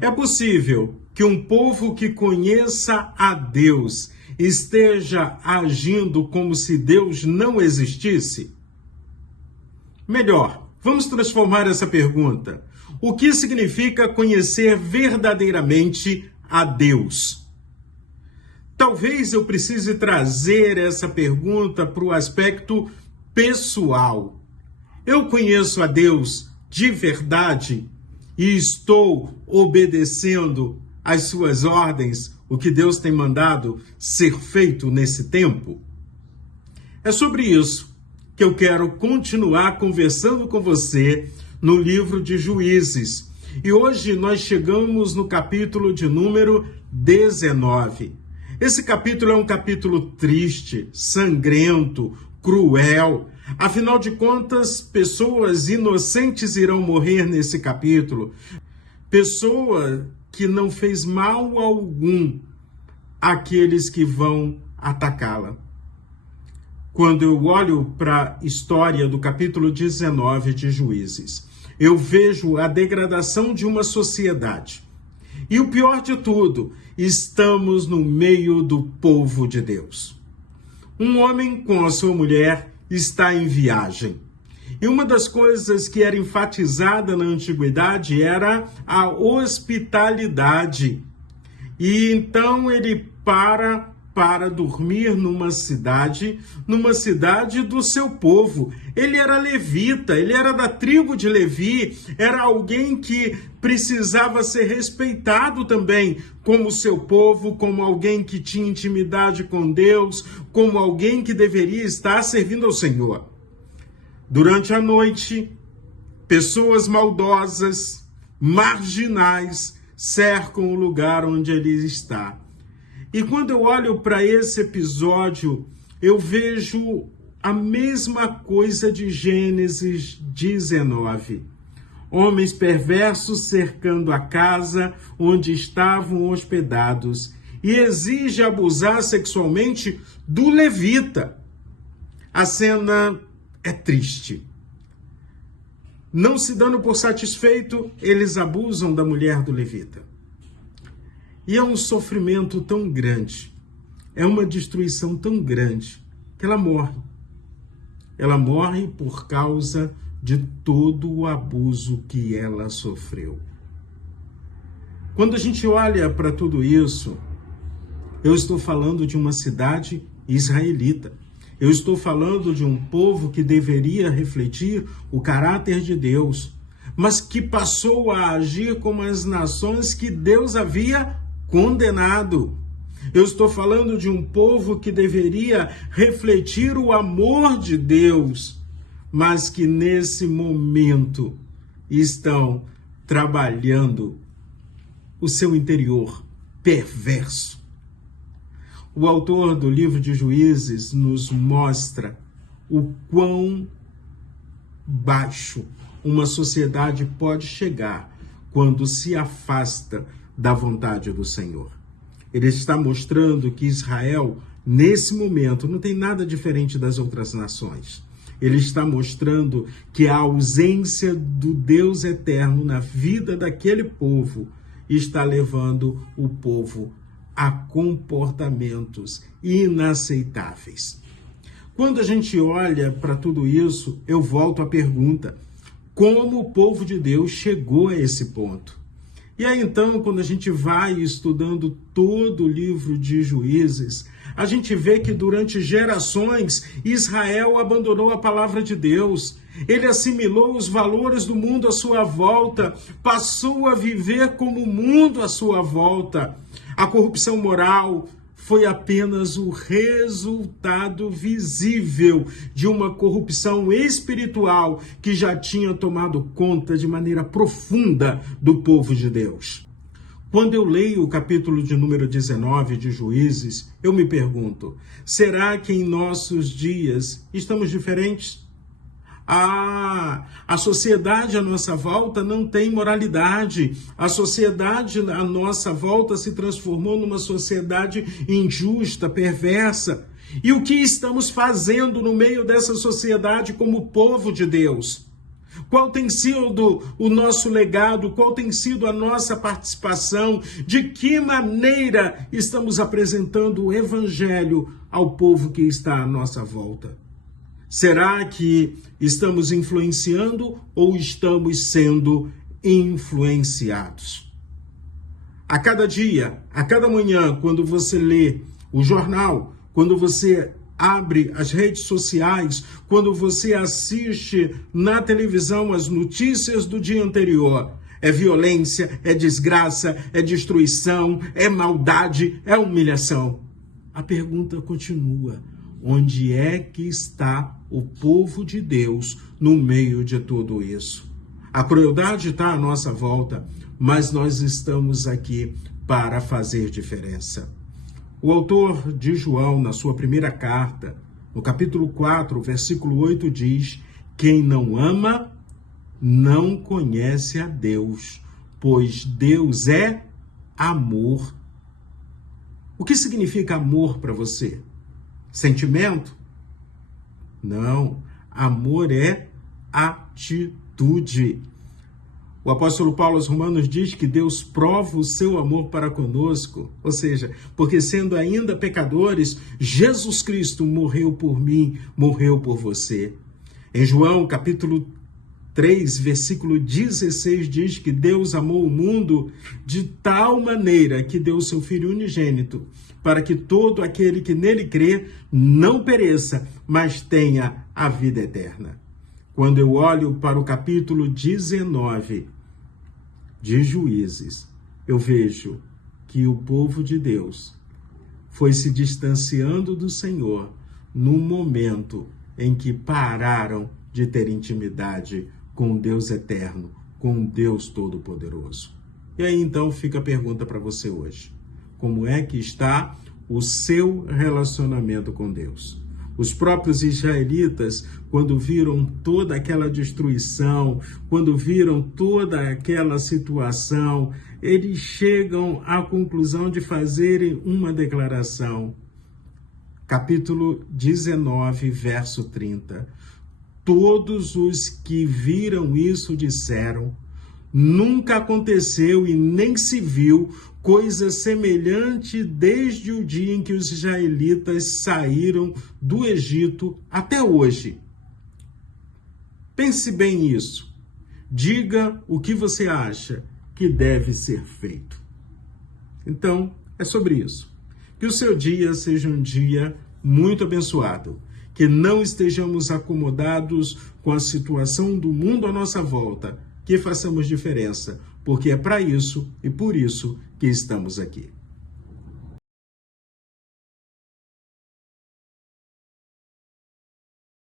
É possível que um povo que conheça a Deus esteja agindo como se Deus não existisse? Melhor, vamos transformar essa pergunta. O que significa conhecer verdadeiramente a Deus? Talvez eu precise trazer essa pergunta para o aspecto pessoal. Eu conheço a Deus de verdade e estou obedecendo às suas ordens, o que Deus tem mandado ser feito nesse tempo? É sobre isso que eu quero continuar conversando com você no livro de Juízes. E hoje nós chegamos no capítulo de número 19. Esse capítulo é um capítulo triste, sangrento, cruel. Afinal de contas, pessoas inocentes irão morrer nesse capítulo. Pessoa que não fez mal algum àqueles que vão atacá-la. Quando eu olho para a história do capítulo 19 de Juízes, eu vejo a degradação de uma sociedade. E o pior de tudo, estamos no meio do povo de Deus. Um homem com a sua mulher está em viagem. E uma das coisas que era enfatizada na antiguidade era a hospitalidade. E então ele para dormir numa cidade do seu povo. Ele era levita, ele era da tribo de Levi, era alguém que precisava ser respeitado também como seu povo, como alguém que tinha intimidade com Deus, como alguém que deveria estar servindo ao Senhor. Durante a noite, pessoas maldosas, marginais, cercam o lugar onde ele está. E quando eu olho para esse episódio, eu vejo a mesma coisa de Gênesis 19. Homens perversos cercando a casa onde estavam hospedados e exige abusar sexualmente do levita. A cena é triste. Não se dando por satisfeito, eles abusam da mulher do levita. E é um sofrimento tão grande, é uma destruição tão grande, que ela morre. Ela morre por causa de todo o abuso que ela sofreu. Quando a gente olha para tudo isso, eu estou falando de uma cidade israelita. Eu estou falando de um povo que deveria refletir o caráter de Deus, mas que passou a agir como as nações que Deus havia condenado. Eu estou falando de um povo que deveria refletir o amor de Deus, mas que nesse momento estão trabalhando o seu interior perverso. O autor do livro de Juízes nos mostra o quão baixo uma sociedade pode chegar quando se afasta da vontade do Senhor. Ele está mostrando que Israel, nesse momento, não tem nada diferente das outras nações. Ele está mostrando que a ausência do Deus eterno na vida daquele povo está levando o povo a comportamentos inaceitáveis. Quando a gente olha para tudo isso, eu volto à pergunta: como o povo de Deus chegou a esse ponto? E aí então, quando a gente vai estudando todo o livro de Juízes, a gente vê que durante gerações Israel abandonou a palavra de Deus. Ele assimilou os valores do mundo à sua volta, passou a viver como o mundo à sua volta. A corrupção moral foi apenas o resultado visível de uma corrupção espiritual que já tinha tomado conta de maneira profunda do povo de Deus. Quando eu leio o capítulo de número 19 de Juízes, eu me pergunto, será que em nossos dias estamos diferentes? A sociedade à nossa volta não tem moralidade. A sociedade à nossa volta se transformou numa sociedade injusta, perversa. E o que estamos fazendo no meio dessa sociedade como povo de Deus? Qual tem sido o nosso legado? Qual tem sido a nossa participação? De que maneira estamos apresentando o Evangelho ao povo que está à nossa volta? Será que estamos influenciando ou estamos sendo influenciados? A cada dia, a cada manhã, quando você lê o jornal, quando você abre as redes sociais, quando você assiste na televisão as notícias do dia anterior, é violência, é desgraça, é destruição, é maldade, é humilhação. A pergunta continua: onde é que está o povo de Deus no meio de tudo isso? A crueldade está à nossa volta, mas nós estamos aqui para fazer diferença. O autor de João, na sua primeira carta, no capítulo 4, versículo 8, diz: quem não ama, não conhece a Deus, pois Deus é amor. O que significa amor para você? Sentimento? Não, amor é atitude. O apóstolo Paulo aos Romanos diz que Deus prova o seu amor para conosco, ou seja, porque sendo ainda pecadores, Jesus Cristo morreu por mim, morreu por você. Em João, capítulo 3, versículo 16, diz que Deus amou o mundo de tal maneira que deu o seu Filho unigênito, para que todo aquele que nele crê não pereça, mas tenha a vida eterna. Quando eu olho para o capítulo 19 de Juízes, eu vejo que o povo de Deus foi se distanciando do Senhor no momento em que pararam de ter intimidade com Deus eterno, com Deus Todo-Poderoso. E aí então fica a pergunta para você hoje: como é que está o seu relacionamento com Deus? Os próprios israelitas, quando viram toda aquela destruição, quando viram toda aquela situação, eles chegam à conclusão de fazerem uma declaração. Capítulo 19, verso 30. Todos os que viram isso disseram: nunca aconteceu e nem se viu coisa semelhante desde o dia em que os israelitas saíram do Egito até hoje. Pense bem nisso. Diga o que você acha que deve ser feito. Então, é sobre isso. Que o seu dia seja um dia muito abençoado. Que não estejamos acomodados com a situação do mundo à nossa volta. Que façamos diferença, porque é para isso e por isso que estamos aqui.